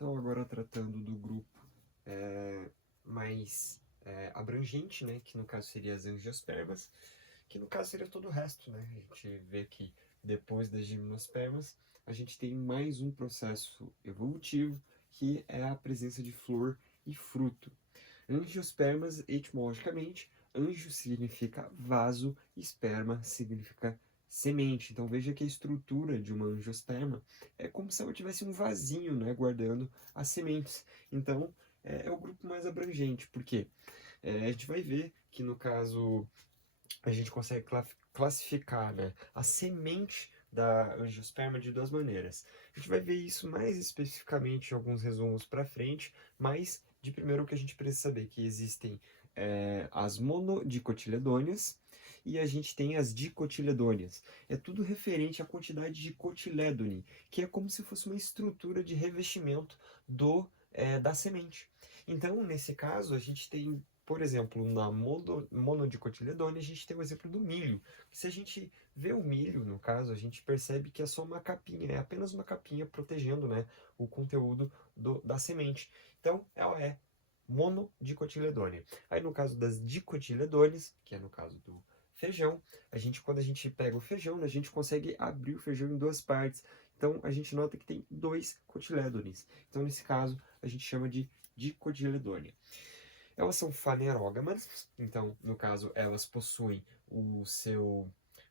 Então, agora tratando do grupo mais abrangente, né, que no caso seria as angiospermas, que no caso seria todo o resto, né? A gente vê que depois das gimnospermas, a gente tem mais um processo evolutivo, que é a presença de flor e fruto. Angiospermas, etimologicamente, anjo significa vaso, esperma significa semente. Então veja que a estrutura de uma angiosperma é como se ela tivesse um vasinho, né, guardando as sementes. Então é o grupo mais abrangente, porque a gente vai ver que no caso a gente consegue classificar, né, a semente da angiosperma de duas maneiras. A gente vai ver isso mais especificamente em alguns resumos para frente, mas de primeiro o que a gente precisa saber é que existem as monodicotiledôneas e a gente tem as dicotiledôneas. É tudo referente à quantidade de cotiledone, que é como se fosse uma estrutura de revestimento da semente. Então, nesse caso, a gente tem, por exemplo, na monodicotiledônea, a gente tem o exemplo do milho. Se a gente vê o milho, no caso, a gente percebe que é só uma capinha, é apenas uma capinha protegendo, né, o conteúdo da semente. Então, ela é monodicotiledônea. Aí, no caso das dicotiledôneas, que é no caso do feijão, quando a gente pega o feijão, né, a gente consegue abrir o feijão em duas partes. Então, a gente nota que tem dois cotilédones. Então, nesse caso, a gente chama de dicotiledônea. Elas são fanerógamas, então, no caso, elas possuem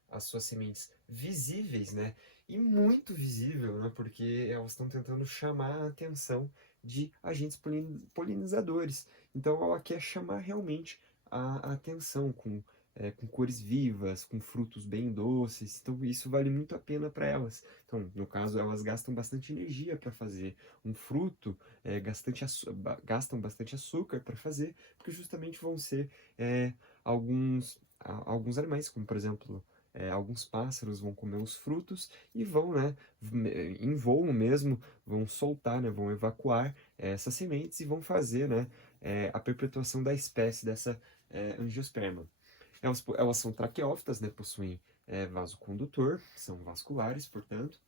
as suas sementes visíveis, né? E muito visível, né? Porque elas estão tentando chamar a atenção de agentes polinizadores. Então, ela quer chamar realmente a atenção com cores vivas, com frutos bem doces. Então, isso vale muito a pena para elas. Então, no caso, elas gastam bastante energia para fazer um fruto, gastam bastante açúcar para fazer, porque justamente vão ser alguns animais, como por exemplo, alguns pássaros vão comer os frutos e vão, né, em voo mesmo, vão soltar, né, vão evacuar essas sementes e vão fazer, né, a perpetuação da espécie dessa angiosperma. Elas são traqueófitas, né, possuem vaso condutor, são vasculares, portanto,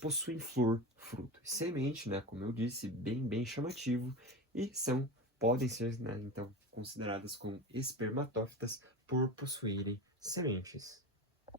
possuem flor, fruto e semente, né, como eu disse, bem chamativo, e podem ser, né, então, consideradas como espermatófitas por possuírem sementes.